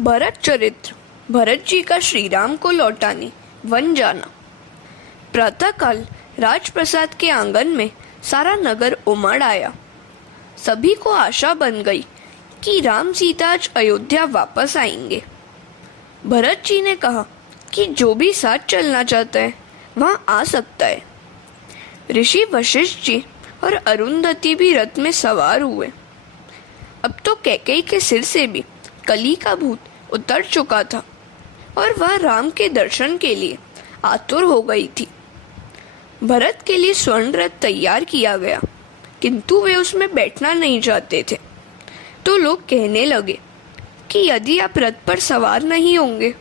भरत चरित्र। भरत जी का श्री राम को लौटाने वन जाना। प्रातःकाल राजप्रसाद के आंगन में सारा नगर उमड़ आया। सभी को आशा बन गई कि राम सीता आज अयोध्या वापस आएंगे। भरत जी ने कहा कि जो भी साथ चलना चाहता है वहां आ सकता है। ऋषि वशिष्ठ जी और अरुंधति भी रथ में सवार हुए। अब तो कैकेयी के सिर से भी कली का भूत उतर चुका था और वह राम के दर्शन के लिए आतुर हो गई थी। भरत के लिए स्वर्ण रथ तैयार किया गया, किंतु वे उसमें बैठना नहीं चाहते थे। तो लोग कहने लगे कि यदि आप रथ पर सवार नहीं होंगे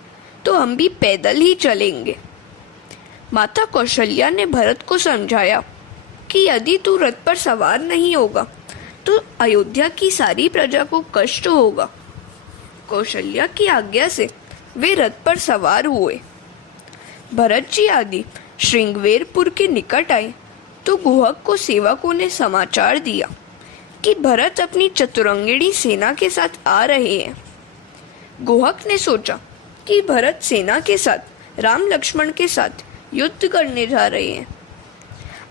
तो हम भी पैदल ही चलेंगे। माता कौशल्या ने भरत को समझाया कि यदि तू रथ पर सवार नहीं होगा तो अयोध्या की सारी प्रजा को कष्ट होगा। कौशल्या की आज्ञा से वे रथ पर सवार हुए। भरत जी आदि श्रृंगवेरपुर के निकट आए तो गुहक को सेवकों ने समाचार दिया कि भरत अपनी चतुरंगिणी सेना के साथ आ रहे हैं। गुहक ने सोचा कि भरत सेना के साथ राम लक्ष्मण के साथ युद्ध करने जा रहे हैं।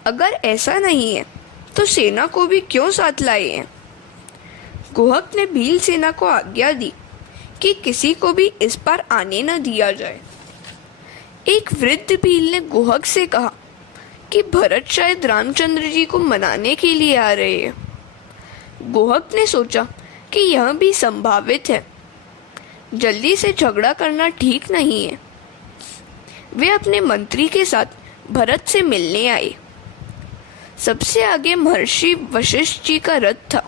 अगर ऐसा नहीं है तो सेना को भी क्यों साथ लाए हैं? गुहक ने भील सेना को आज्ञा दी कि किसी को भी इस पार आने न दिया जाए। एक वृद्ध भील ने गुहक से कहा कि भरत शायद रामचंद्र जी को मनाने के लिए आ रहे हैं। गुहक ने सोचा कि यह भी संभावित है, जल्दी से झगड़ा करना ठीक नहीं है। वे अपने मंत्री के साथ भरत से मिलने आए। सबसे आगे महर्षि वशिष्ठ जी का रथ था।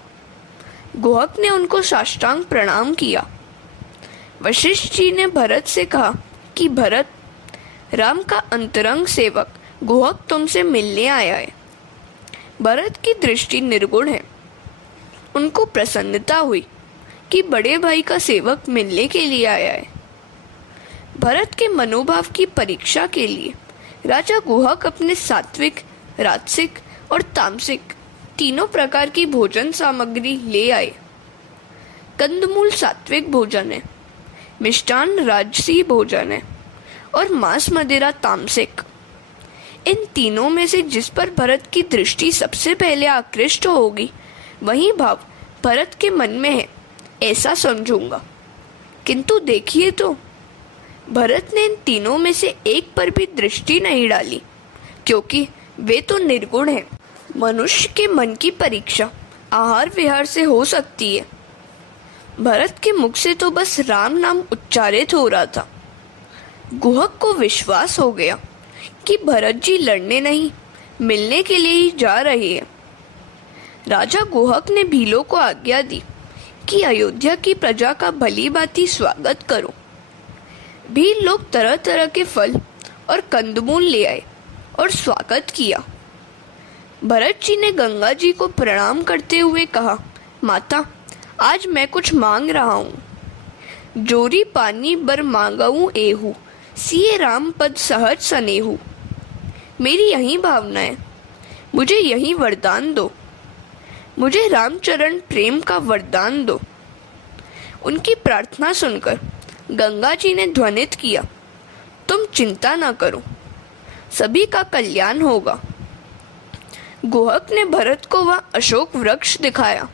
गुहक ने उनको साष्टांग प्रणाम किया। वशिष्ठ जी ने भरत से कहा कि भरत, राम का अंतरंग सेवक गुहक तुमसे मिलने आया है। भरत की दृष्टि निर्गुण है। उनको प्रसन्नता हुई कि बड़े भाई का सेवक मिलने के लिए आया है। भरत के मनोभाव की परीक्षा के लिए राजा गुहक अपने सात्विक, राजसिक और तामसिक तीनों प्रकार की भोजन सामग्री ले आए। कंदमूल सात्विक भोजन है, मिष्टान्न राजसी भोजन है और मांस मदिरा तामसिक। इन तीनों में से जिस पर भरत की दृष्टि सबसे पहले आकृष्ट होगी वही भाव भरत के मन में है, ऐसा समझूंगा। किंतु देखिए तो भरत ने इन तीनों में से एक पर भी दृष्टि नहीं डाली, क्योंकि वे तो निर्गुण हैं। मनुष्य के मन की परीक्षा आहार विहार से हो सकती है। भरत के मुख से तो बस राम नाम उच्चारित हो रहा था। गुहक को विश्वास हो गया कि भरत जी लड़ने नहीं, मिलने के लिए ही जा रहे हैं। राजा गुहक ने भीलों को आज्ञा दी कि अयोध्या की प्रजा का भली भांति स्वागत करो। भील लोग तरह तरह के फल और कंदमूल ले आए और स्वागत किया। भरत जी ने गंगा जी को प्रणाम करते हुए कहा, माता, आज मैं कुछ मांग रहा हूँ। जोरी पानी बर मांगऊँ एहू, सिए राम पद सहज सनेहू। मेरी यही भावना है, मुझे यही वरदान दो। मुझे रामचरण प्रेम का वरदान दो। उनकी प्रार्थना सुनकर गंगा जी ने ध्वनित किया, तुम चिंता न करो, सभी का कल्याण होगा। गुहक ने भरत को वह अशोक वृक्ष दिखाया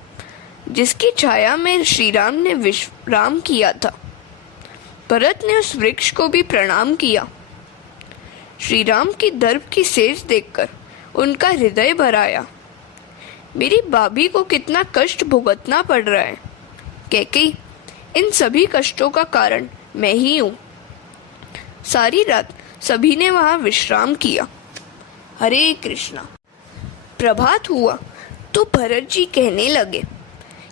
जिसकी छाया में श्री राम ने विश्राम किया था। भरत ने उस वृक्ष को भी प्रणाम किया। श्री राम की दर्भ की सेज देखकर उनका हृदय भर आया। मेरी भाभी को कितना कष्ट भुगतना पड़ रहा है। कैकेयी, इन सभी कष्टों का कारण मैं ही हूँ। सारी रात सभी ने वहां विश्राम किया। हरे कृष्णा। प्रभात हुआ तो भरत जी कहने लगे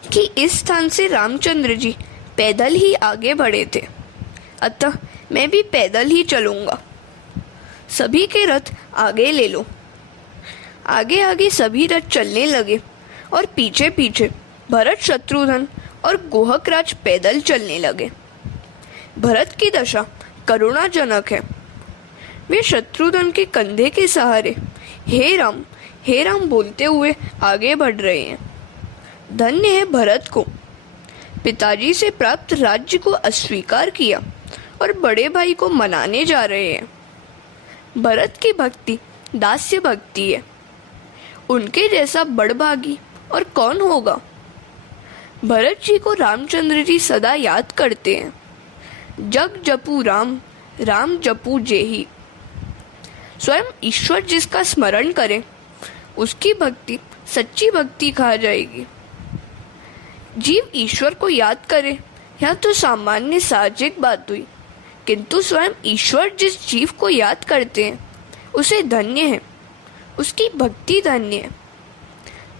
कि इस स्थान से रामचंद्र जी पैदल ही आगे बढ़े थे, अतः मैं भी पैदल ही चलूंगा। सभी के रथ आगे ले लो। आगे आगे सभी रथ चलने लगे और पीछे पीछे भरत, शत्रुघ्न और गुहक राज पैदल चलने लगे। भरत की दशा करुणाजनक है। वे शत्रुघ्न के कंधे के सहारे हे राम बोलते हुए आगे बढ़ रहे हैं। धन्य है भरत को। पिताजी से प्राप्त राज्य को अस्वीकार किया और बड़े भाई को मनाने जा रहे हैं। भरत की भक्ति दास्य भक्ति है। उनके जैसा बड़भागी और कौन होगा। भरत जी को रामचंद्र जी सदा याद करते हैं। जग जपू राम, राम जपू जेही। स्वयं ईश्वर जिसका स्मरण करे उसकी भक्ति सच्ची भक्ति कहा जाएगी। जीव ईश्वर को याद करे यह तो सामान्य साहजिक बात हुई, किंतु स्वयं ईश्वर जिस जीव को याद करते हैं उसे धन्य है, उसकी भक्ति धन्य है।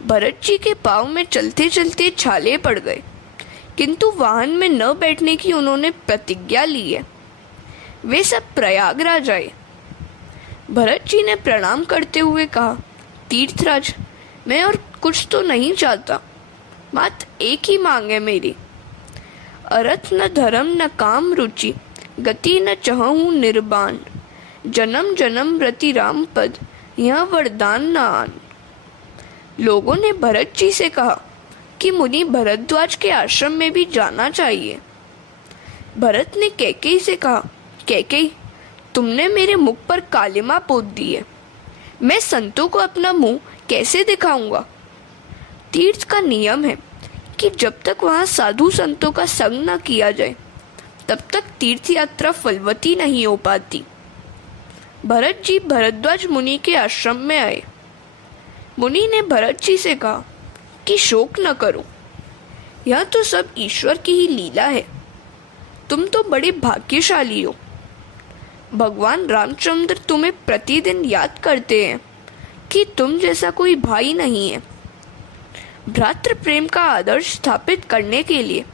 भरत जी के पाँव में चलते चलते छाले पड़ गए, किंतु वाहन में न बैठने की उन्होंने प्रतिज्ञा ली है। वे सब प्रयागराज आए। भरत जी ने प्रणाम करते हुए कहा, तीर्थराज, मैं और कुछ तो नहीं चाहता, मात्र एक ही मांग है मेरी। अर्थ न धर्म न काम रुचि, गति न चहूँ निर्बाण। जन्म जन्म रति राम पद, यह वरदान न आन। लोगों ने भरत जी से कहा कि मुनि भरद्वाज के आश्रम में भी जाना चाहिए। भरत ने कैकेयी से कहा, कैकेयी, तुमने मेरे मुख पर कालिमा पोत दी है, मैं संतों को अपना मुंह कैसे दिखाऊंगा। तीर्थ का नियम है कि जब तक वहाँ साधु संतों का संग न किया जाए तब तक तीर्थ यात्रा फलवती नहीं हो पाती। भरत जी भरद्वाज मुनि के आश्रम में आए। मुनि ने भरत जी से कहा कि शोक न करो, यह तो सब ईश्वर की ही लीला है। तुम तो बड़े भाग्यशाली हो। भगवान रामचंद्र तुम्हें प्रतिदिन याद करते हैं कि तुम जैसा कोई भाई नहीं है। भ्रातृ प्रेम का आदर्श स्थापित करने के लिए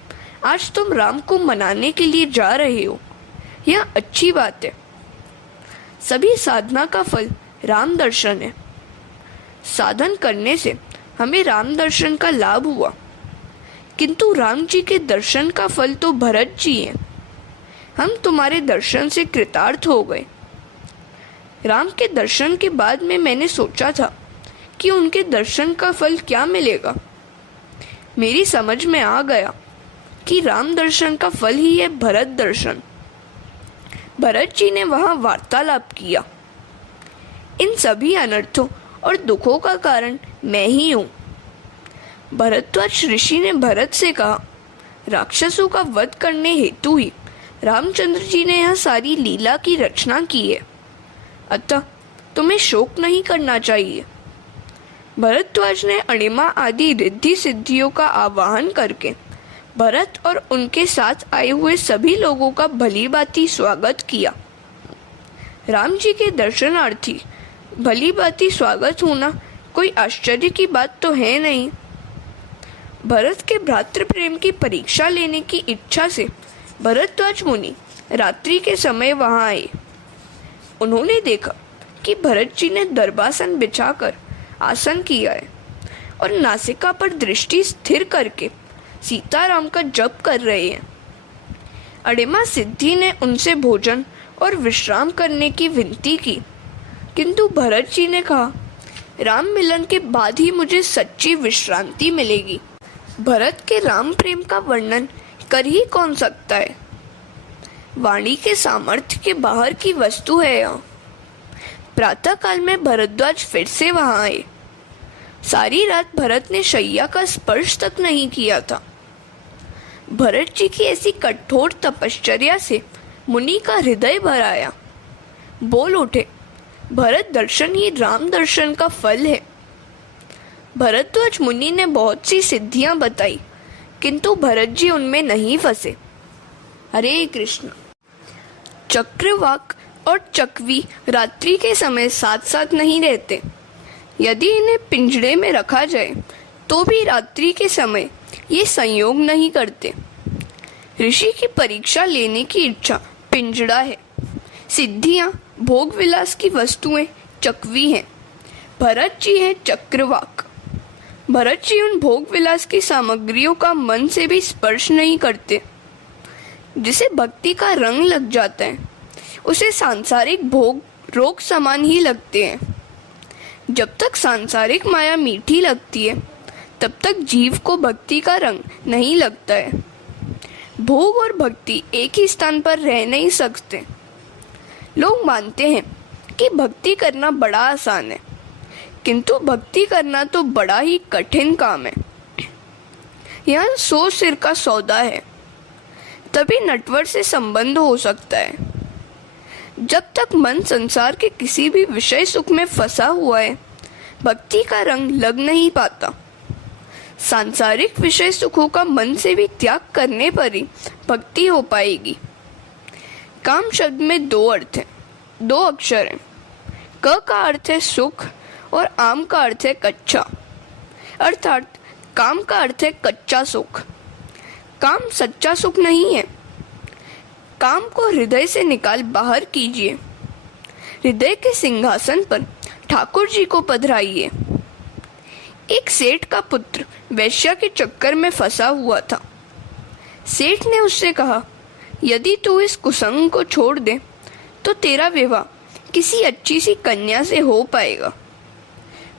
आज तुम राम को मनाने के लिए जा रहे हो, यह अच्छी बात है। सभी साधना का फल राम दर्शन है। साधन करने से हमें राम दर्शन का लाभ हुआ, किंतु राम जी के दर्शन का फल तो भरत जी हैं। हम तुम्हारे दर्शन से कृतार्थ हो गए। राम के दर्शन के बाद में मैंने सोचा था कि उनके दर्शन का फल क्या मिलेगा। मेरी समझ में आ गया कि राम दर्शन का फल ही है भरत दर्शन। भरत जी ने वहां वार्तालाप किया। इन सभी अनर्थों और दुखों का कारण मैं ही हूँ। भरद्वाज ऋषि ने भरत से कहा, राक्षसों का वध करने हेतु ही रामचंद्र जी ने यह सारी लीला की रचना की है, अतः तुम्हें शोक नहीं करना चाहिए। भरद्वाज ने अणिमा आदि रिद्धि सिद्धियों का आवाहन करके भरत और उनके साथ आए हुए सभी लोगों का भली भांति स्वागत किया। राम जी के दर्शनार्थी भली भांति स्वागत होना कोई आश्चर्य की बात तो है नहीं। भरत के भ्रातृ प्रेम की परीक्षा लेने की इच्छा से भरद्वाज मुनि रात्रि के समय वहां आए। उन्होंने देखा कि भरत जी ने दर्भासन बिछाकर आसन किया है और नासिका पर दृष्टि स्थिर करके सीताराम का जप कर रहे हैं। अणिमा सिद्धि ने उनसे भोजन और विश्राम करने की विनती की, किंतु भरत जी ने कहा, राम मिलन के बाद ही मुझे सच्ची विश्रांति मिलेगी। भरत के राम प्रेम का वर्णन कर ही कौन सकता है। वाणी के सामर्थ्य के बाहर की वस्तु है यह। प्रातः काल में भरद्वाज फिर से वहां आए। सारी रात भरत ने शैया का स्पर्श तक नहीं किया था। भरत जी की ऐसी कठोर तपश्चर्या से मुनि का हृदय भर आया। बोल उठे, भरत दर्शन ही राम दर्शन का फल है। भरद्वाज मुनि ने बहुत सी सिद्धियां बताई, किंतु भरत जी उनमें नहीं फंसे। हरे कृष्ण। चक्रवाक और चकवी रात्रि के समय साथ साथ नहीं रहते। यदि इन्हें पिंजड़े में रखा जाए तो भी रात्रि के समय ये संयोग नहीं करते। ऋषि की परीक्षा लेने की इच्छा पिंजड़ा है। सिद्धियां भोग विलास की वस्तुएं चकवी हैं। भरत जी हैं चक्रवाक। भरत जी उन भोग विलास की सामग्रियों का मन से भी स्पर्श नहीं करते। जिसे भक्ति का रंग लग जाता है उसे सांसारिक भोग रोग समान ही लगते हैं। जब तक सांसारिक माया मीठी लगती है तब तक जीव को भक्ति का रंग नहीं लगता है। भोग और भक्ति एक ही स्थान पर रह नहीं सकते। लोग मानते हैं कि भक्ति करना बड़ा आसान है, किंतु भक्ति करना तो बड़ा ही कठिन काम है। यह 100 सिर का सौदा है, तभी नटवर से संबंध हो सकता है। जब तक मन संसार के किसी भी विषय सुख में फंसा हुआ है, भक्ति का रंग लग नहीं पाता। सांसारिक विषय सुखों का मन से भी त्याग करने पर ही भक्ति हो पाएगी। काम शब्द में 2 अर्थ हैं, 2 अक्षर हैं। क का अर्थ है सुख और आम का अर्थ है कच्चा, अर्थात काम का अर्थ है कच्चा सुख। काम सच्चा सुख नहीं है। काम को हृदय से निकाल बाहर कीजिए। हृदय के सिंहासन पर ठाकुर जी को पधराइए। एक सेठ का पुत्र वैश्या के चक्कर में फंसा हुआ था। सेठ ने उससे कहा, यदि तू इस कुसंग को छोड़ दे तो तेरा विवाह किसी अच्छी सी कन्या से हो पाएगा।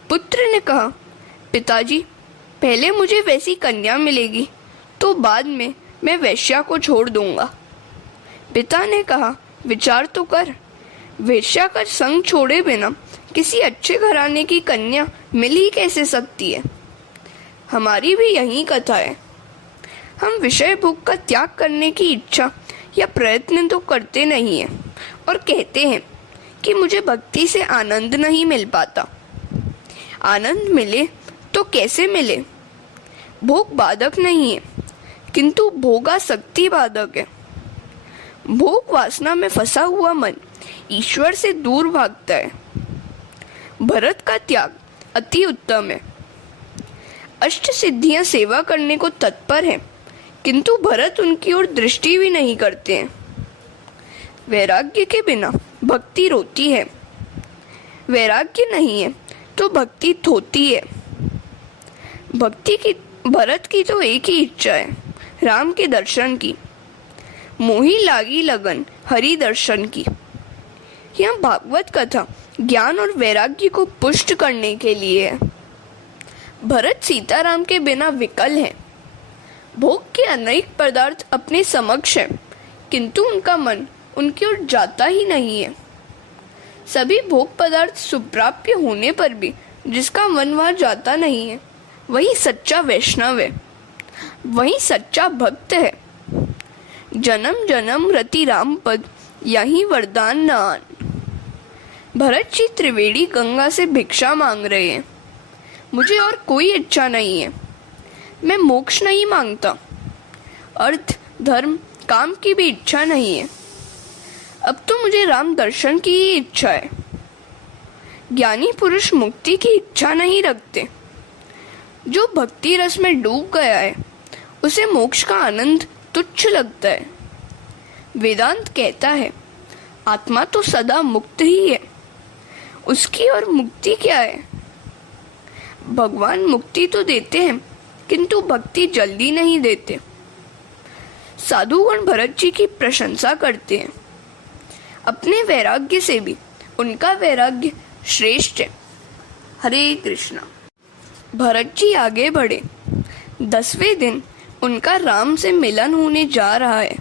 पुत्र ने कहा, पिताजी, पहले मुझे वैसी कन्या मिलेगी तो बाद में मैं वैश्या को छोड़ दूंगा। पिता ने कहा, विचार तो कर, वैश्या का संग छोड़े बिना किसी अच्छे घराने की कन्या मिल ही कैसे सकती है। हमारी भी यही कथा है। हम विषय भोग का त्याग करने की इच्छा या प्रयत्न तो करते नहीं हैं और कहते हैं कि मुझे भक्ति से आनंद नहीं मिल पाता। आनंद मिले तो कैसे मिले? भोग बाधक नहीं है, किंतु भोगासक्ति बाधक है। भोग वासना में फंसा हुआ मन ईश्वर से दूर भागता है। भरत का त्याग अति उत्तम है। अष्ट सिद्धियां सेवा करने को तत्पर हैं, किंतु भरत उनकी ओर दृष्टि भी नहीं करते हैं। वैराग्य के बिना भक्ति रोती है। वैराग्य नहीं है तो भक्ति थोती है। भरत की तो एक ही इच्छा है, राम के दर्शन की। मोही लागी लगन हरि दर्शन की। यह भागवत कथा ज्ञान और वैराग्य को पुष्ट करने के लिए है। भरत सीताराम के बिना विकल है। भोग के अनेक पदार्थ अपने समक्ष है, किंतु उनका मन उनकी ओर जाता ही नहीं है। सभी भोग पदार्थ सुप्राप्य होने पर भी जिसका मन वहां जाता नहीं है, वही सच्चा वैष्णव है, वही सच्चा भक्त है। जन्म जन्म रति राम पद, यही वरदान न आन। भरत जी त्रिवेणी गंगा से भिक्षा मांग रहे हैं। मुझे और कोई इच्छा नहीं है। मैं मोक्ष नहीं मांगता। अर्थ, धर्म, काम की भी इच्छा नहीं है। अब तो मुझे राम दर्शन की ही इच्छा है। ज्ञानी पुरुष मुक्ति की इच्छा नहीं रखते। जो भक्ति रस में डूब गया है, उसे मोक्ष का आनंद तुच्छ लगता है। वेदांत कहता है, आत्मा तो सदा मुक्त ही है। उसकी और मुक्ति क्या है? भगवान मुक्ति तो देते हैं, किंतु भक्ति जल्दी नहीं देते। साधुगण भरत जी की प्रशंसा करते हैं। अपने वैराग्य से भी उनका वैराग्य श्रेष्ठ है। हरे कृष्णा। भरत जी आगे बढ़े। 10वें दिन उनका राम से मिलन होने जा रहा है।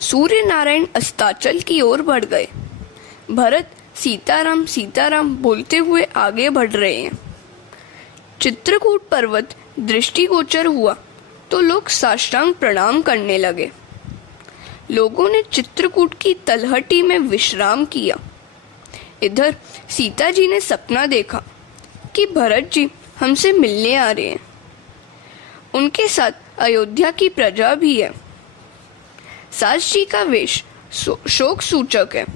सूर्य नारायण अस्ताचल की ओर बढ़ गए। भरत सीताराम सीताराम बोलते हुए आगे बढ़ रहे हैं। चित्रकूट पर्वत दृष्टिगोचर हुआ तो लोग साष्टांग प्रणाम करने लगे। लोगों ने चित्रकूट की तलहटी में विश्राम किया। इधर सीता जी ने सपना देखा कि भरत जी हमसे मिलने आ रहे हैं। उनके साथ अयोध्या की प्रजा भी है। सास जी का वेश शोक सूचक है।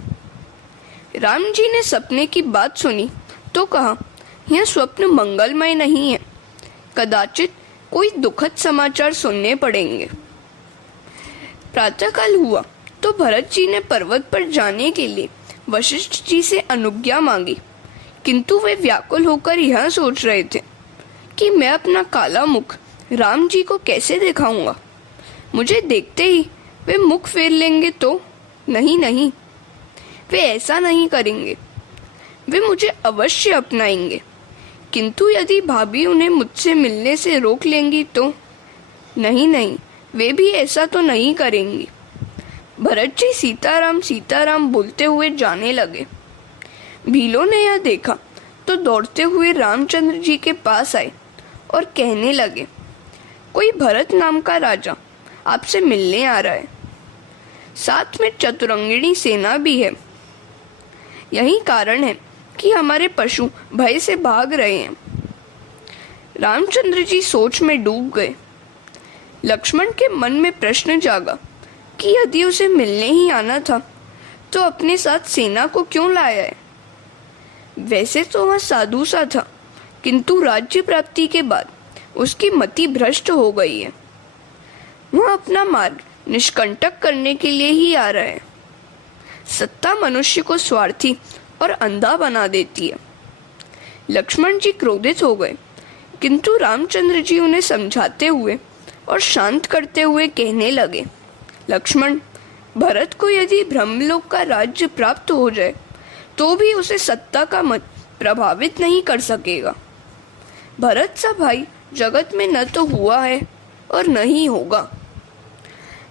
राम जी ने सपने की बात सुनी तो कहा, यह स्वप्न मंगलमय नहीं है। कदाचित कोई दुखद समाचार सुनने पड़ेंगे। प्रातःकाल हुआ तो भरत जी ने पर्वत पर जाने के लिए वशिष्ठ जी से अनुज्ञा मांगी, किंतु वे व्याकुल होकर यह सोच रहे थे कि मैं अपना काला मुख राम जी को कैसे दिखाऊंगा। मुझे देखते ही वे मुख फेर लेंगे तो? नहीं नहीं, वे ऐसा नहीं करेंगे। वे मुझे अवश्य अपनाएंगे, किंतु यदि भाभी उन्हें मुझसे मिलने से रोक लेंगी तो? नहीं नहीं, वे भी ऐसा तो नहीं करेंगी। भरत जी सीताराम बोलते हुए जाने लगे। भीलों ने यह देखा तो दौड़ते हुए रामचंद्र जी के पास आए और कहने लगे, कोई भरत नाम का राजा आपसे मिलने आ रहा है, साथ में चतुरंगिणी सेना भी है। यही कारण है कि हमारे पशु भय से भाग रहे हैं। रामचंद्र जी सोच में डूब गए। लक्ष्मण के मन में प्रश्न जागा कि यदि उसे मिलने ही आना था तो अपने साथ सेना को क्यों लाया है। वैसे तो वह साधु सा था, किंतु राज्य प्राप्ति के बाद उसकी मति भ्रष्ट हो गई है। वह अपना मार्ग निष्कंटक करने के लिए ही आ रहा है। सत्ता मनुष्य को स्वार्थी और अंधा बना देती है। लक्ष्मण जी क्रोधित हो गए, किंतु रामचंद्र जी उन्हें समझाते हुए और शांत करते हुए कहने लगे, लक्ष्मण, भरत को यदि ब्रह्मलोक का राज्य प्राप्त हो जाए तो भी उसे सत्ता का मत प्रभावित नहीं कर सकेगा। भरत सा भाई जगत में न तो हुआ है और न ही होगा।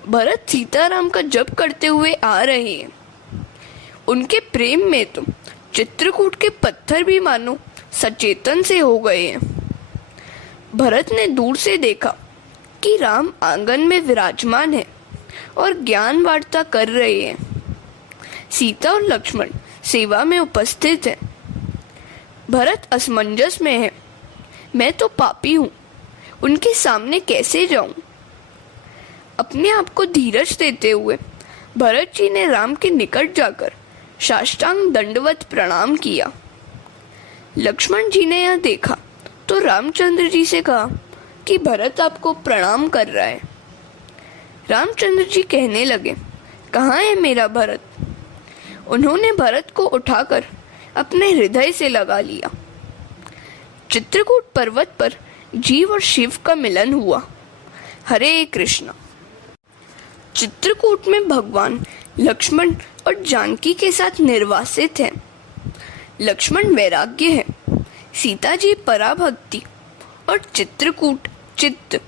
भरत सीताराम का जप करते हुए आ रहे हैं। उनके प्रेम में तो चित्रकूट के पत्थर भी मानो सचेतन से हो गए हैं। भरत ने दूर से देखा कि राम आंगन में विराजमान है और ज्ञान वार्ता कर रहे हैं। सीता और लक्ष्मण सेवा में उपस्थित हैं। भरत असमंजस में है। मैं तो पापी हूँ, उनके सामने कैसे जाऊं? अपने आप को धीरज देते हुए भरत जी ने राम के निकट जाकर साष्टांग दंडवत प्रणाम किया। लक्ष्मण जी ने यह देखा तो रामचंद्र जी से कहा कि भरत आपको प्रणाम कर रहा है। रामचंद्र जी कहने लगे, कहाँ है मेरा भरत? उन्होंने भरत को उठाकर अपने हृदय से लगा लिया। चित्रकूट पर्वत पर जीव और शिव का मिलन हुआ। हरे कृष्ण। चित्रकूट में भगवान लक्ष्मण और जानकी के साथ निर्वासित हैं। लक्ष्मण वैराग्य है, सीता जी पराभक्ति और चित्रकूट चित्त।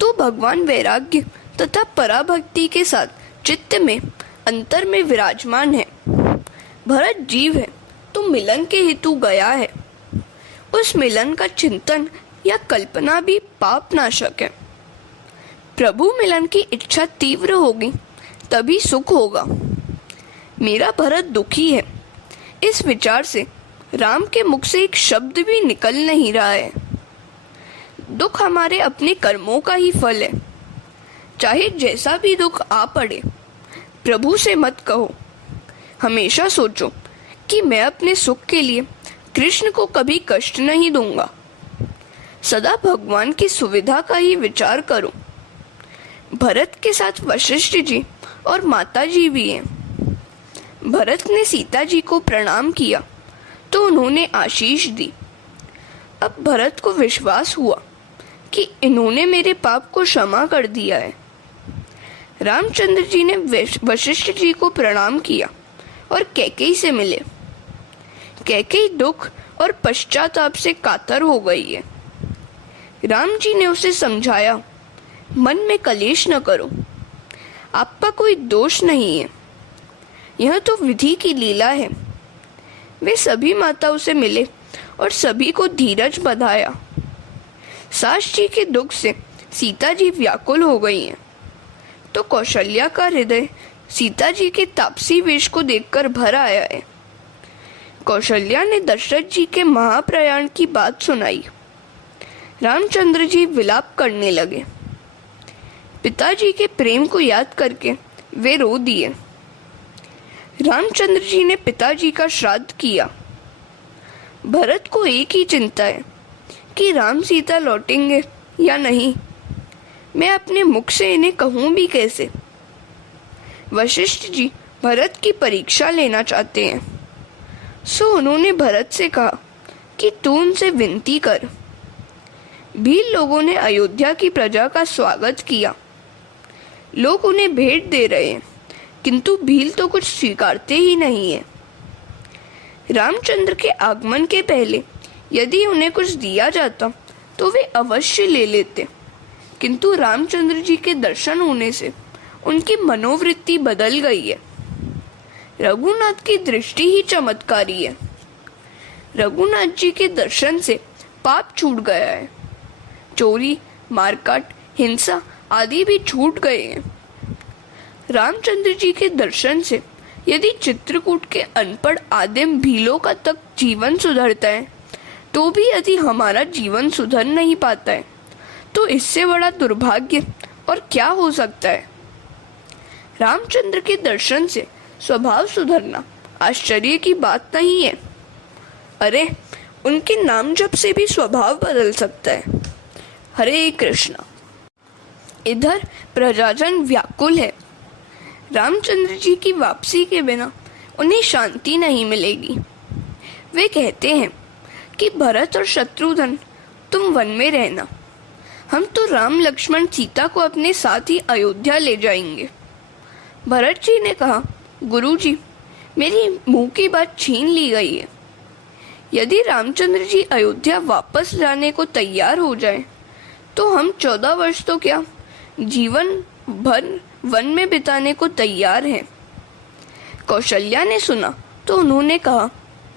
तो भगवान वैराग्य तथा पराभक्ति के साथ चित्त में अंतर में विराजमान है। भरत जीव है तो मिलन के हेतु गया है। उस मिलन का चिंतन या कल्पना भी पाप नाशक है। प्रभु मिलन की इच्छा तीव्र होगी तभी सुख होगा। मेरा भरत दुखी है, इस विचार से राम के मुख से एक शब्द भी निकल नहीं रहा है। दुख हमारे अपने कर्मों का ही फल है। चाहे जैसा भी दुख आ पड़े, प्रभु से मत कहो। हमेशा सोचो कि मैं अपने सुख के लिए कृष्ण को कभी कष्ट नहीं दूंगा। सदा भगवान की सुविधा का ही विचार करो। भरत के साथ वशिष्ठ जी और माता जी भी हैं। भरत ने सीता जी को प्रणाम किया तो उन्होंने आशीष दी। अब भरत को विश्वास हुआ कि इन्होंने मेरे पाप को क्षमा कर दिया है। रामचंद्र जी ने वशिष्ठ जी को प्रणाम किया और कैकेयी से मिले। कैकेयी दुख और पश्चाताप से कातर हो गई है। राम जी ने उसे समझाया, मन में कलेश न करो, आपका कोई दोष नहीं है, यह तो विधि की लीला है। वे सभी माताओं से मिले और सभी को धीरज बधाया। सास जी के दुख से सीता जी व्याकुल हो गई हैं, तो कौशल्या का हृदय सीता जी के तापसी वेश को देखकर भर आया है। कौशल्या ने दशरथ जी के महाप्रयाण की बात सुनाई। रामचंद्र जी विलाप करने लगे। पिताजी के प्रेम को याद करके वे रो दिए। रामचंद्र जी ने पिताजी का श्राद्ध किया। भरत को एक ही चिंता है कि राम सीता लौटेंगे या नहीं। मैं अपने मुख से इन्हें कहूँ भी कैसे? वशिष्ठ जी भरत की परीक्षा लेना चाहते हैं, सो उन्होंने भरत से कहा कि तू उनसे विनती कर। भील लोगों ने अयोध्या की प्रजा का स्वागत किया। लोग उन्हें भेंट दे रहे हैं, किंतु भील तो कुछ स्वीकारते ही नहीं है। रामचंद्र के आगमन के पहले यदि उन्हें कुछ दिया जाता तो वे अवश्य ले लेते, किंतु रामचंद्र जी के दर्शन होने से उनकी मनोवृत्ति बदल गई है। रघुनाथ की दृष्टि ही चमत्कारी है। रघुनाथ जी के दर्शन से पाप छूट गया है। चोरी, मारकाट, हिंसा आदि भी छूट गए हैं। रामचंद्र जी के दर्शन से यदि चित्रकूट के अनपढ़ आदिम भीलों का तक जीवन सुधरता है, तो भी यदि हमारा जीवन सुधर नहीं पाता है, तो इससे बड़ा दुर्भाग्य और क्या हो सकता है। रामचंद्र के दर्शन से स्वभाव सुधरना आश्चर्य की बात नहीं है। अरे, उनके नाम जप से भी स्वभाव बदल सकता है। हरे कृष्ण। इधर प्रजाजन व्याकुल है। रामचंद्र जी की वापसी के बिना उन्हें शांति नहीं मिलेगी। वे कहते हैं कि भरत और शत्रुघ्न तुम वन में रहना, हम तो राम लक्ष्मण सीता को अपने साथ ही अयोध्या ले जाएंगे। भरत जी ने कहा, गुरुजी, मेरी मुंह की बात छीन ली गई है। यदि रामचंद्र जी अयोध्या वापस जाने को तैयार हो जाए, तो हम 14 वर्ष तो क्या, जीवन भर वन में बिताने को तैयार हैं। कौशल्या ने सुना तो उन्होंने कहा,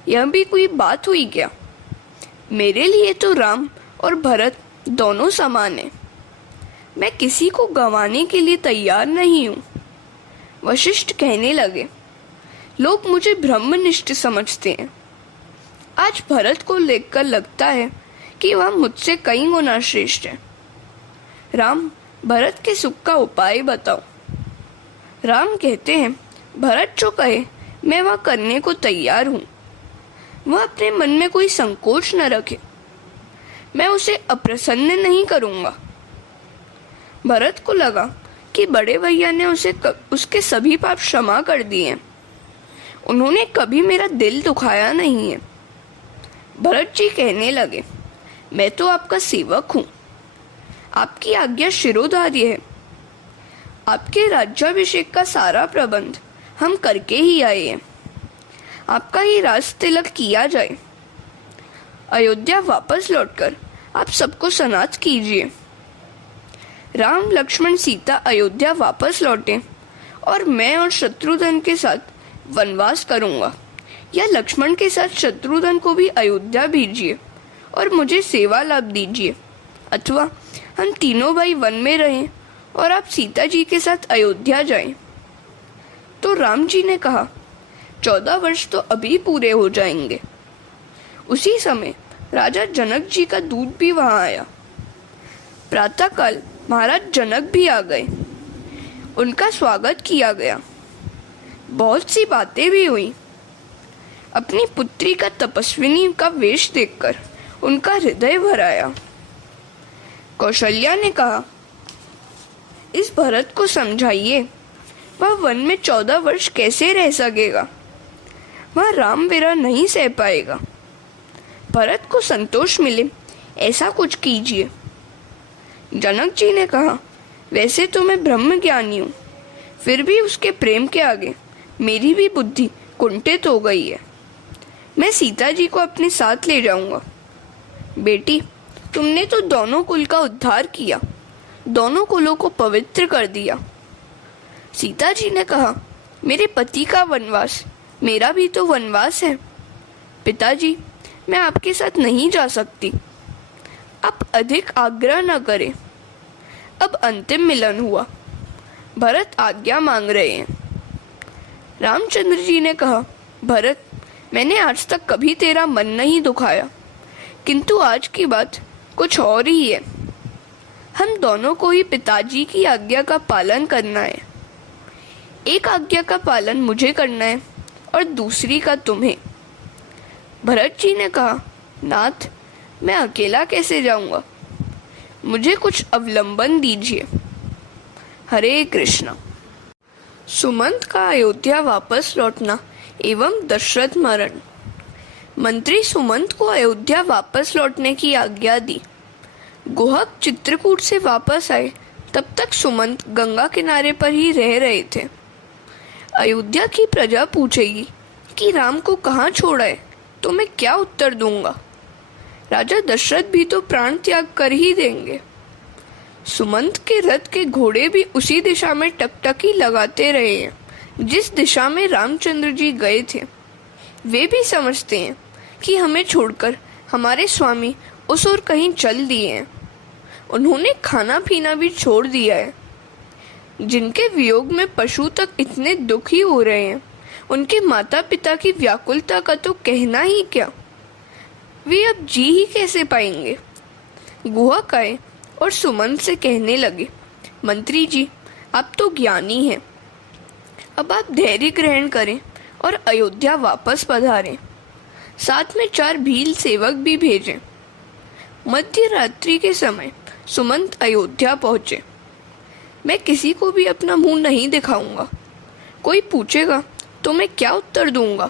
यह भी कोई बात हुई क्या? मेरे लिए तो राम और भरत दोनों समान हैं। मैं किसी को गंवाने के लिए तैयार नहीं हूँ। वशिष्ठ कहने लगे, लोग मुझे ब्रह्मनिष्ठ समझते हैं। आज भरत को देखकर लगता है कि वह मुझसे कई गुना श्रेष्ठ है। राम, भरत के सुख का उपाय बताओ। राम कहते हैं, भरत जो कहे मैं वह करने को तैयार हूँ। वह अपने मन में कोई संकोच न रखे। मैं उसे अप्रसन्न नहीं करूँगा। भरत को लगा कि बड़े भैया ने उसके सभी पाप क्षमा कर दिए। उन्होंने कभी मेरा दिल दुखाया नहीं है। भरत जी कहने लगे, मैं तो आपका सेवक हूँ। आपकी आज्ञा शिरोधार्य है। आपके राज्याभिषेक का सारा प्रबंध हम करके ही आए हैं। आपका ही राज तिलक किया जाए। अयोध्या वापस लौटकर आप सबको सनाथ कीजिए। राम, लक्ष्मण, सीता अयोध्या वापस लौटे और मैं और शत्रुघ्न के साथ वनवास करूंगा, या लक्ष्मण के साथ शत्रुघ्न को भी अयोध्या भेजिए और मुझे सेवा लाभ दीजिए, अथवा हम तीनों भाई वन में रहें और आप सीता जी के साथ अयोध्या जाएं। तो राम जी ने कहा, 14 वर्ष तो अभी पूरे हो जाएंगे। उसी समय राजा जनक जी का दूत भी वहां आया। प्रातःकाल महाराज जनक भी आ गए। उनका स्वागत किया गया। बहुत सी बातें भी हुई। अपनी पुत्री का तपस्विनी का वेश देखकर उनका हृदय भर आया। कौशल्या ने कहा, इस भरत को समझाइए, वह वन में 14 वर्ष कैसे रह सकेगा? वह राम विरह नहीं सह पाएगा। भरत को संतोष मिले ऐसा कुछ कीजिए। जनक जी ने कहा, वैसे तो मैं ब्रह्म ज्ञानी हूँ, फिर भी उसके प्रेम के आगे मेरी भी बुद्धि कुंठित हो गई है। मैं सीता जी को अपने साथ ले जाऊंगा। बेटी, तुमने तो दोनों कुल का उद्धार किया, दोनों कुलों को पवित्र कर दिया। सीता जी ने कहा, मेरे पति का वनवास मेरा भी तो वनवास है। पिताजी, मैं आपके साथ नहीं जा सकती। आप अधिक आग्रह न करें। अब अंतिम मिलन हुआ। भरत आज्ञा मांग रहे हैं। रामचंद्र जी ने कहा, भरत, मैंने आज तक कभी तेरा मन नहीं दुखाया, किंतु आज की बात कुछ और ही है। हम दोनों को ही पिताजी की आज्ञा का पालन करना है। एक आज्ञा का पालन मुझे करना है और दूसरी का तुम्हें। भरत जी ने कहा, नाथ, मैं अकेला कैसे जाऊंगा? मुझे कुछ अवलंबन दीजिए। हरे कृष्ण। सुमंत का अयोध्या वापस लौटना एवं दशरथ मरण। मंत्री सुमंत को अयोध्या वापस लौटने की आज्ञा दी। गुहक चित्रकूट से वापस आए तब तक सुमंत गंगा किनारे पर ही रह रहे थे। अयोध्या की प्रजा पूछेगी कि राम को कहाँ छोड़ा है, तो मैं क्या उत्तर दूंगा? राजा दशरथ भी तो प्राण त्याग कर ही देंगे। सुमंत के रथ के घोड़े भी उसी दिशा में टकटकी लगाते रहे हैं जिस दिशा में रामचंद्र जी गए थे। वे भी समझते हैं कि हमें छोड़कर हमारे स्वामी उस ओर कहीं चल दिए हैं। उन्होंने खाना पीना भी छोड़ दिया है। जिनके वियोग में पशु तक इतने दुखी हो रहे हैं, उनके माता पिता की व्याकुलता का तो कहना ही क्या। वे अब जी ही कैसे पाएंगे। गुहा काए और सुमंत से कहने लगे, मंत्री जी, आप तो ज्ञानी हैं। अब आप धैर्य ग्रहण करें और अयोध्या वापस पधारें। साथ में 4 भील सेवक भी भेजें। मध्य रात्रि के समय सुमंत अयोध्या पहुंचे। मैं किसी को भी अपना मुंह नहीं दिखाऊंगा। कोई पूछेगा तो मैं क्या उत्तर दूंगा।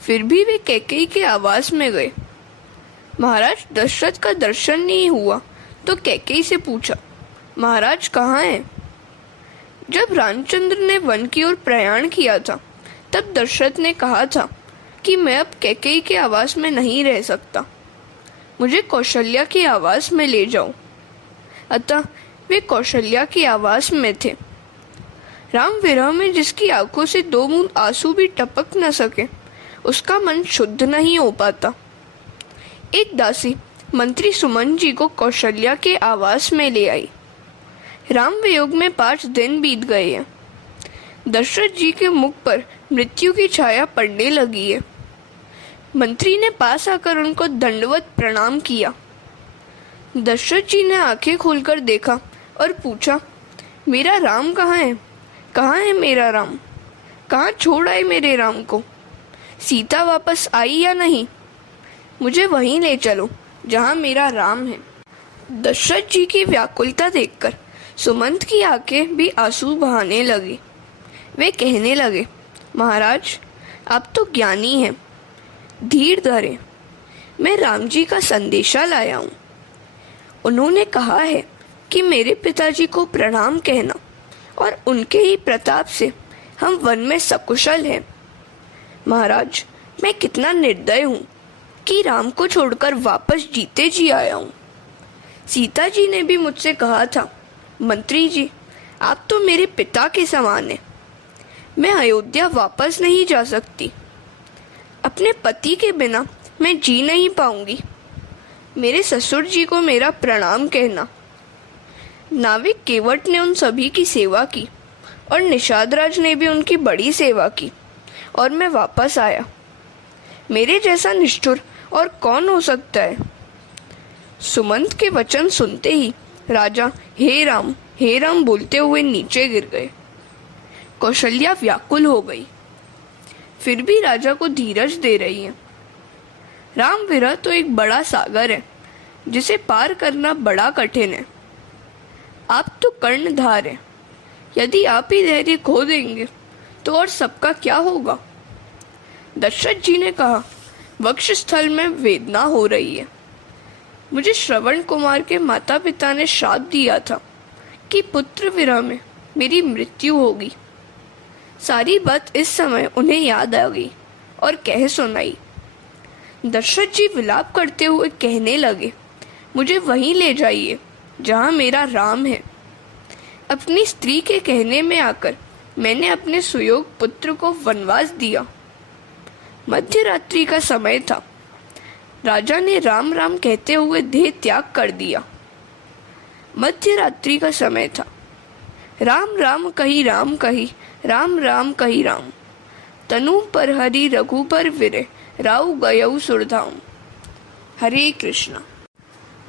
फिर भी वे कैकेयी के आवास में गए। महाराज दशरथ का दर्शन नहीं हुआ तो कैकेयी से पूछा, महाराज कहाँ हैं? जब रामचंद्र ने वन की ओर प्रयाण किया था तब दशरथ ने कहा था कि मैं अब कैकेयी के आवास में नहीं रह सकता, मुझे कौशल्या के आवास में ले जाओ। अतः वे कौशल्या के आवास में थे। राम विरह में जिसकी आंखों से 2 बूंद आंसू भी टपक न सके, उसका मन शुद्ध नहीं हो पाता। एक दासी मंत्री सुमंत जी को कौशल्या के आवास में ले आई। राम वियोग में 5 दिन बीत गए हैं। दशरथ जी के मुख पर मृत्यु की छाया पड़ने लगी है। मंत्री ने पास आकर उनको दंडवत प्रणाम किया। दशरथ जी ने आंखें खोलकर देखा और पूछा, मेरा राम कहाँ है? कहाँ है मेरा राम? कहाँ छोड़ आए मेरे राम को? सीता वापस आई या नहीं? मुझे वहीं ले चलो जहाँ मेरा राम है। दशरथ जी की व्याकुलता देखकर सुमंत की आंखें भी आंसू बहाने लगी। वे कहने लगे, महाराज आप तो ज्ञानी हैं, धीर धरें, मैं राम जी का संदेशा लाया हूँ। उन्होंने कहा है कि मेरे पिताजी को प्रणाम कहना और उनके ही प्रताप से हम वन में सकुशल हैं। महाराज मैं कितना निर्दय हूँ कि राम को छोड़कर वापस जीते जी आया हूँ। सीता जी ने भी मुझसे कहा था, मंत्री जी आप तो मेरे पिता के समान हैं, मैं अयोध्या वापस नहीं जा सकती। अपने पति के बिना मैं जी नहीं पाऊंगी। मेरे ससुर जी को मेरा प्रणाम कहना। नाविक केवट ने उन सभी की सेवा की और निषादराज ने भी उनकी बड़ी सेवा की और मैं वापस आया। मेरे जैसा निष्ठुर और कौन हो सकता है। सुमंत के वचन सुनते ही राजा हे राम बोलते हुए नीचे गिर गए। कौशल्या व्याकुल हो गई, फिर भी राजा को धीरज दे रही है। राम विरह तो एक बड़ा सागर है जिसे पार करना बड़ा कठिन है। आप तो कर्णधार हैं, यदि आप ही धैर्य खो देंगे तो और सबका क्या होगा। दशरथ जी ने कहा, वक्षस्थल में वेदना हो रही है। मुझे श्रवण कुमार के माता पिता ने श्राप दिया था कि पुत्र विरह में मेरी मृत्यु होगी। सारी बात इस समय उन्हें याद आ गई और कह सुनाई। दशरथ जी विलाप करते हुए कहने लगे, मुझे वहीं ले जाइए जहाँ मेरा राम है। अपनी स्त्री के कहने में आकर मैंने अपने सुयोग पुत्र को वनवास दिया। मध्य रात्रि का समय था। राजा ने राम राम कहते हुए देह त्याग कर दिया। मध्य रात्रि का समय था। राम राम कही राम कही, राम राम कही राम, तनु पर हरि रघुबर विरे, राउ गयऊ सुरधाम। हरे कृष्णा।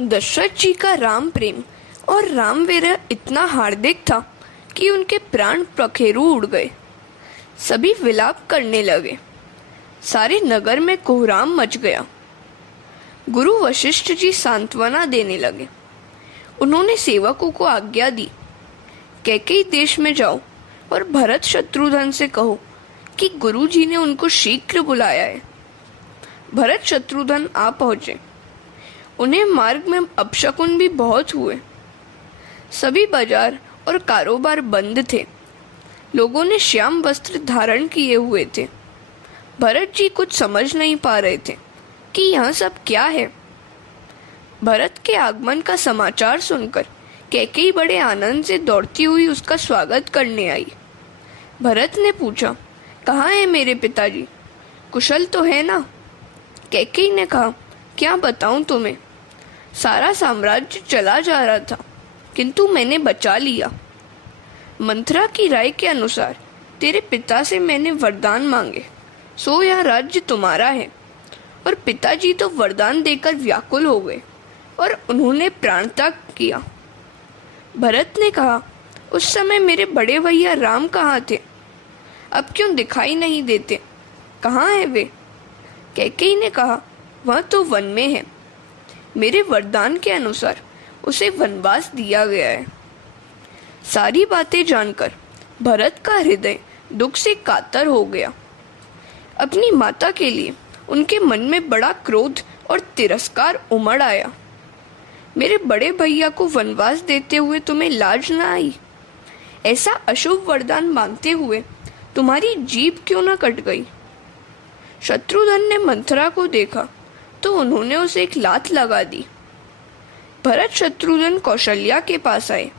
दशरथ जी का राम प्रेम और राम विरह इतना हार्दिक था कि उनके प्राण पखेरु उड़ गए। सभी विलाप करने लगे। सारे नगर में कोहराम मच गया। गुरु वशिष्ठ जी सांत्वना देने लगे। उन्होंने सेवकों को आज्ञा दी, कैकेयी देश में जाओ और भरत शत्रुघ्न से कहो कि गुरु जी ने उनको शीघ्र बुलाया है। भरत शत्रुघ्न आ पहुंचे। उन्हें मार्ग में अपशकुन भी बहुत हुए। सभी बाजार और कारोबार बंद थे। लोगों ने श्याम वस्त्र धारण किए हुए थे। भरत जी कुछ समझ नहीं पा रहे थे कि यह सब क्या है। भरत के आगमन का समाचार सुनकर कैकेयी बड़े आनंद से दौड़ती हुई उसका स्वागत करने आई। भरत ने पूछा, कहाँ है मेरे पिताजी, कुशल तो है ना? कैकेयी ने कहा, क्या बताऊं तुम्हें, सारा साम्राज्य चला जा रहा था किंतु मैंने बचा लिया। मंथरा की राय के अनुसार तेरे पिता से मैंने वरदान मांगे, सो यह राज्य तुम्हारा है। और पिताजी तो वरदान देकर व्याकुल हो गए और उन्होंने प्राण त्याग किया। भरत ने कहा, उस समय मेरे बड़े भैया राम कहाँ थे? अब क्यों दिखाई नहीं देते, कहाँ है वे? कैकेयी ने कहा, वह तो वन में है, मेरे वरदान के अनुसार उसे वनवास दिया गया है। सारी बातें जानकर भरत का हृदय दुख से कातर हो गया। अपनी माता के लिए उनके मन में बड़ा क्रोध और तिरस्कार उमड़ आया। मेरे बड़े भैया को वनवास देते हुए तुम्हें लाज न आई? ऐसा अशुभ वरदान मांगते हुए तुम्हारी जीभ क्यों न कट गई? शत्रुघ्न ने मंथरा को देखा तो उन्होंने उसे एक लात लगा दी। भरत शत्रुघ्न कौशल्या के पास आए।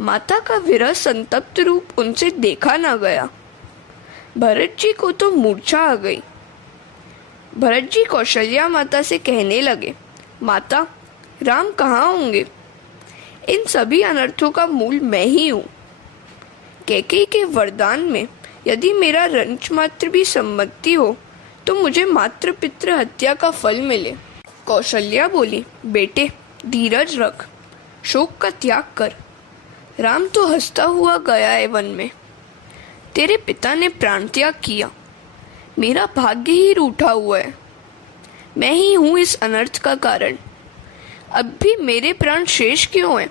माता का विरह संतप्त रूप उनसे देखा न गया। भरत जी को तो मूर्छा आ गई। भरत जी कौशल्या माता से कहने लगे, माता, राम कहाँ होंगे? इन सभी अनर्थों का मूल मैं ही हूँ। कैकेयी के वरदान में यदि मेरा रंच मात्र भी सम्मति हो तो मुझे मात्र पितृ हत्या का फल मिले। कौशल्या बोली, बेटे धीरज रख, शोक का त्याग कर। राम तो हंसता हुआ गया है वन में। तेरे पिता ने प्राण त्याग किया, मेरा भाग्य ही रूठा हुआ है। मैं ही हूँ इस अनर्थ का कारण। अब भी मेरे प्राण शेष क्यों हैं?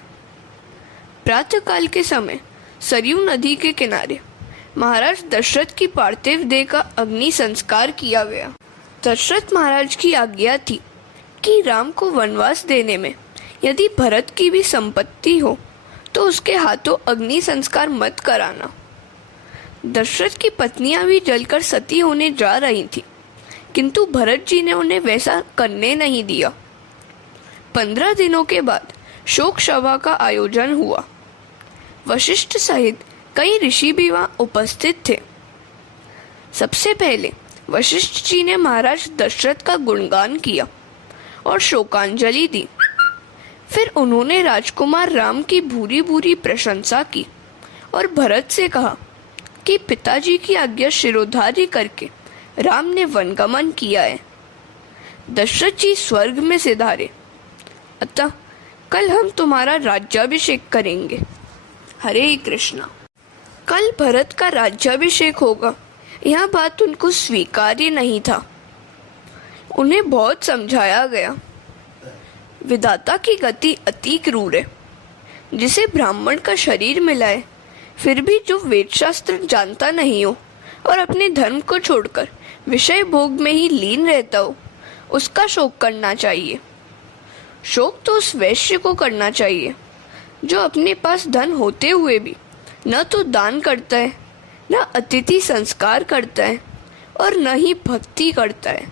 प्रातःकाल के समय सरयू नदी के किनारे महाराज दशरथ की पार्थिव देह का अग्नि संस्कार किया गया। दशरथ महाराज की आज्ञा थी कि राम को वनवास देने में यदि भरत की भी संपत्ति हो तो उसके हाथों अग्नि संस्कार मत कराना। दशरथ की पत्नियां भी जलकर सती होने जा रही थी, किंतु भरत जी ने उन्हें वैसा करने नहीं दिया। 15 दिनों के बाद शोक सभा का आयोजन हुआ। वशिष्ठ सहित कई ऋषि भी वहां उपस्थित थे। सबसे पहले वशिष्ठ जी ने महाराज दशरथ का गुणगान किया और शोकांजलि दी। फिर उन्होंने राजकुमार राम की भूरी भूरी प्रशंसा की और भरत से कहा कि पिताजी की आज्ञा शिरोधार्य करके राम ने वनगमन किया है। दशरथ जी स्वर्ग में सिधारे, अतः कल हम तुम्हारा राज्याभिषेक करेंगे। हरे कृष्णा। कल भरत का राज्याभिषेक होगा, यह बात उनको स्वीकार्य नहीं था। उन्हें बहुत समझाया गया। विधाता की गति अति क्रूर है। जिसे ब्राह्मण का शरीर मिला है, फिर भी जो वेद शास्त्र जानता नहीं हो और अपने धर्म को छोड़कर विषय भोग में ही लीन रहता हो, उसका शोक करना चाहिए। शोक तो उस वैश्य को करना चाहिए जो अपने पास धन होते हुए भी न तो दान करता है, न अतिथि संस्कार करता है और न ही भक्ति करता है।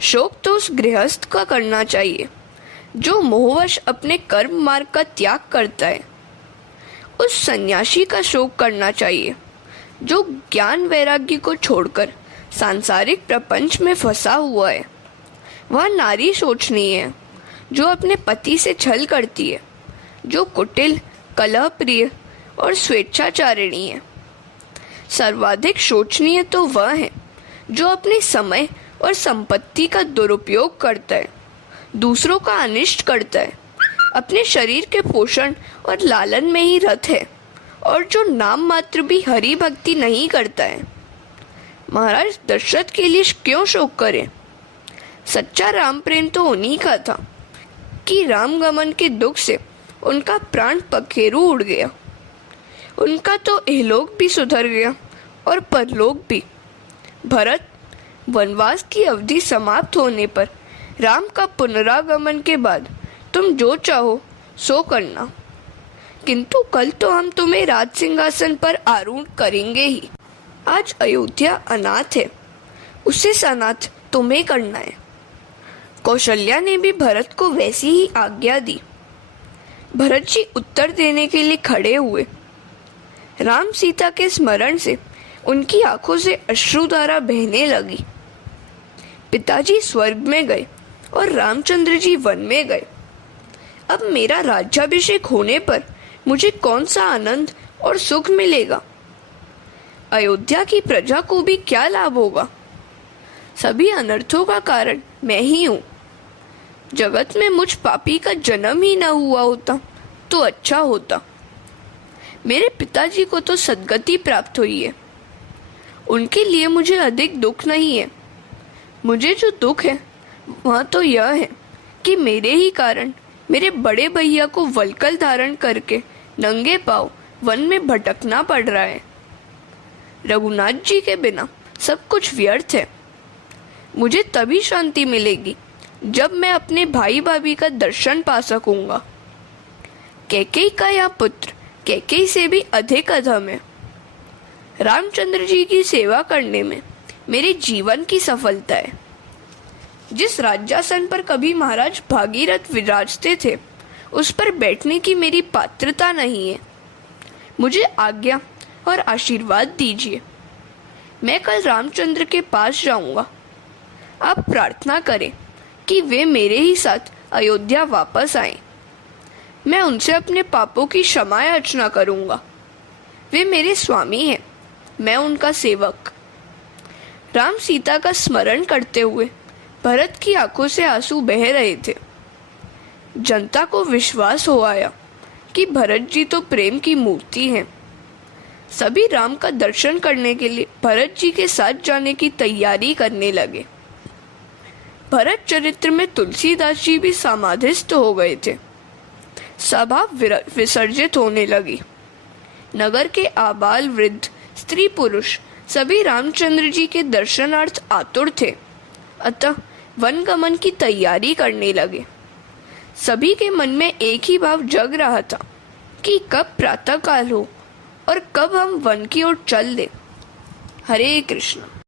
शोक तो उस गृहस्थ का करना चाहिए जो मोहवश अपने कर्म मार्ग का त्याग करता है। उस सन्यासी का शोक करना चाहिए जो ज्ञान वैराग्य को छोड़कर सांसारिक प्रपंच में फंसा हुआ है। वह नारी शोचनीय है जो अपने पति से छल करती है, जो कुटिल, कलह प्रिय और स्वेच्छाचारिणी है। सर्वाधिक शोचनीय तो वह है जो अपने समय और संपत्ति का दुरुपयोग करता है, दूसरों का अनिष्ट करता है, अपने शरीर के पोषण और लालन में ही रत है और जो नाम मात्र भी हरि भक्ति नहीं करता है। महाराज दशरथ के लिए क्यों शोक करें? सच्चा राम प्रेम तो उन्हीं का था कि राम गमन के दुख से उनका प्राण पखेरु उड़ गया। उनका तो इहलोक भी सुधर गया और परलोक भी। भरत, वनवास की अवधि समाप्त होने पर राम का पुनरागमन के बाद तुम जो चाहो सो करना, किंतु कल तो हम तुम्हें राज सिंहासन पर आरूढ़ करेंगे ही। आज अयोध्या अनाथ है, उसे सनाथ तुम्हें करना है। कौशल्या ने भी भरत को वैसी ही आज्ञा दी। भरत जी उत्तर देने के लिए खड़े हुए। राम सीता के स्मरण से उनकी आंखों से अश्रुधारा बहने लगी। पिताजी स्वर्ग में गए और रामचंद्र जी वन में गए। अब मेरा राज्याभिषेक होने पर मुझे कौन सा आनंद और सुख मिलेगा? अयोध्या की प्रजा को भी क्या लाभ होगा? सभी अनर्थों का कारण मैं ही हूँ। जगत में मुझ पापी का जन्म ही न हुआ होता तो अच्छा होता। मेरे पिताजी को तो सद्गति प्राप्त हुई है, उनके लिए मुझे अधिक दुख नहीं है। मुझे जो दुख है वह तो यह है कि मेरे ही कारण मेरे बड़े भैया को वल्कल धारण करके नंगे पांव वन में भटकना पड़ रहा है। रघुनाथ जी के बिना सब कुछ व्यर्थ है। मुझे तभी शांति मिलेगी जब मैं अपने भाई भाभी का दर्शन पा सकूंगा। कैकेयी का यह पुत्र कैकेयी से भी अधिक अधम है। रामचंद्र जी की सेवा करने में मेरे जीवन की सफलता है। जिस राज्यासन पर कभी महाराज भागीरथ विराजते थे उस पर बैठने की मेरी पात्रता नहीं है। मुझे आज्ञा और आशीर्वाद दीजिए। मैं कल रामचंद्र के पास जाऊंगा। आप प्रार्थना करें कि वे मेरे ही साथ अयोध्या वापस आएं। मैं उनसे अपने पापों की क्षमा याचना करूंगा। वे मेरे स्वामी हैं, मैं उनका सेवक। राम सीता का स्मरण करते हुए भरत की आंखों से आंसू बह रहे थे। जनता को विश्वास हो आया कि भरत जी तो प्रेम की मूर्ति हैं। सभी राम का दर्शन करने के लिए भरत जी के साथ जाने की तैयारी करने लगे। भरत चरित्र में तुलसीदास जी भी समाधिस्थ हो गए थे। सभा विसर्जित होने लगी। नगर के आबाल वृद्ध स्त्री पुरुष सभी रामचंद्र जी के दर्शनार्थ आतुर थे, अतः वनगमन की तैयारी करने लगे। सभी के मन में एक ही भाव जग रहा था कि कब प्रातःकाल हो और कब हम वन की ओर चल दें। हरे कृष्ण।